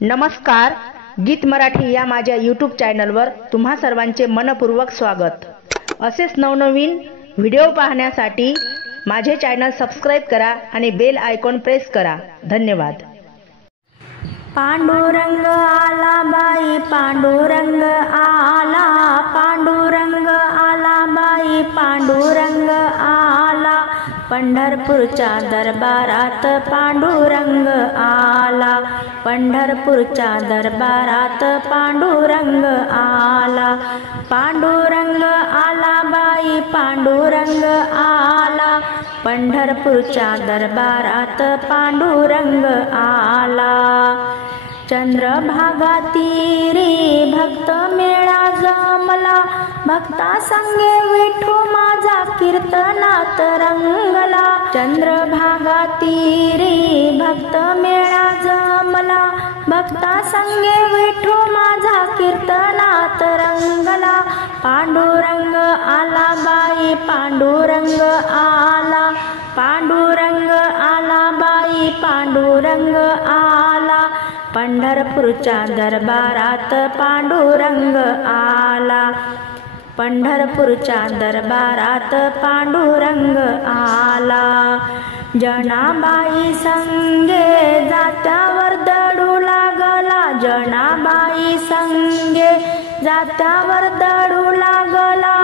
नमस्कार, गीत मराठी या माझ्या यूट्यूब चॅनलवर तुम्हा सर्वांचे मनपूर्वक स्वागत। असेच नवनवीन व्हिडिओ पाहण्यासाठी माझे चॅनल सबस्क्राइब करा आणि बेल आयकॉन प्रेस करा। धन्यवाद। पांडुरंग आला बाई पांडुरंग आला, पांडुरंग आला बाई पांडुरंग आला, पंढरपूरच्या दरबारात पांडुरंग आला, पंढरपूरच्या दरबारात पांडुरंग आला, पांडुरंग आला बाई पांडुरंग आला, पंढरपूरच्या दरबारात पांडुरंग आला। चंद्रभागा तीरी भक्त मेळा जमला, भक्ता संगे विठू माझा कीर्तनात रंगला, चंद्रभागा तीरी भक्त मेळा जमला, भक्ता संगे विठू माझा कीर्तनात रंगला, पांडुरंग आला बाई पांडुरंग आला, पांडुरंग आला बाई पांडुरंग आला, पंढरपूरच्या दरबारात पांडुरंग आला, पंढरपूरच्या दरबारात पांडुरंग आला। जनाबाई संगे जात्यावर दडू लागला, जनाबाई संगे जात्यावर दडू लागला,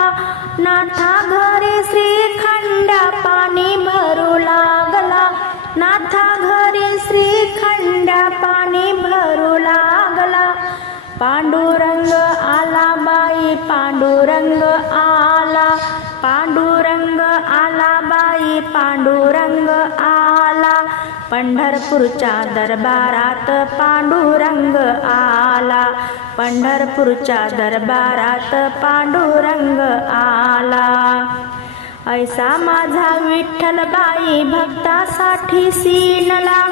नाथा घरी श्रीखंड्या पाणी भरू लागला, नाथा घरी श्रीखंड्या पाणी भरू लागला, पांडुरंग आला बाई पांडुरंग आला, पांडुरंग आला बाई पांडुरंग आला, पंढरपूरच्या दरबारात पांडुरंग आला, पंढरपूरच्या दरबारात पांडुरंग आला। ऐसा माझा विठ्ठल बाई भक्तासाठी सीनला,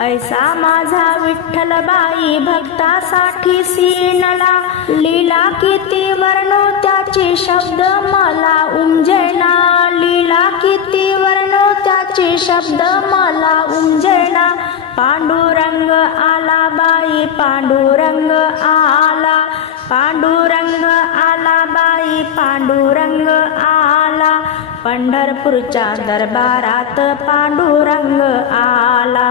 ऐसा माझा विठ्ठल बाई भक्तासाठी सीनला, लीला किती वर्णो त्याचे शब्द मला उमजेना, लीला किती वर्णो त्याचे शब्द मला उमजेना, पांडुरंग आला बाई पांडुरंग आला, पांडुरंग आला बाई पांडुरंग आला, पंढरपूरच्या दरबारात पांडुरंग आला।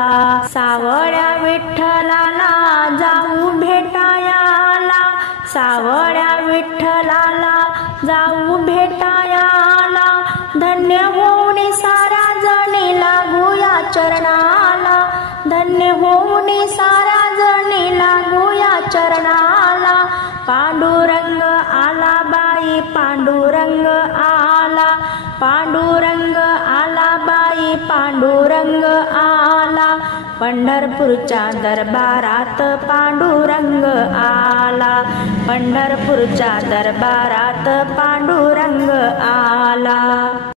सावळ्या विठ्ठलाला जाऊ भेटायाला, सावळ्या विठ्ठलाला जाऊ भेटायाला, धन्य होऊन सारा जणी लागूया चरणाला, धन्य होऊन सारा जणी लागूया चरणाला, पांडुरंग आला बाई पांडुरंग आला, पांडुरंग आला बाई पांडुरंग आला, पंढरपूरच्या दरबारात पांडुरंग आला, पंढरपूरच्या दरबारात पांडुरंग आला।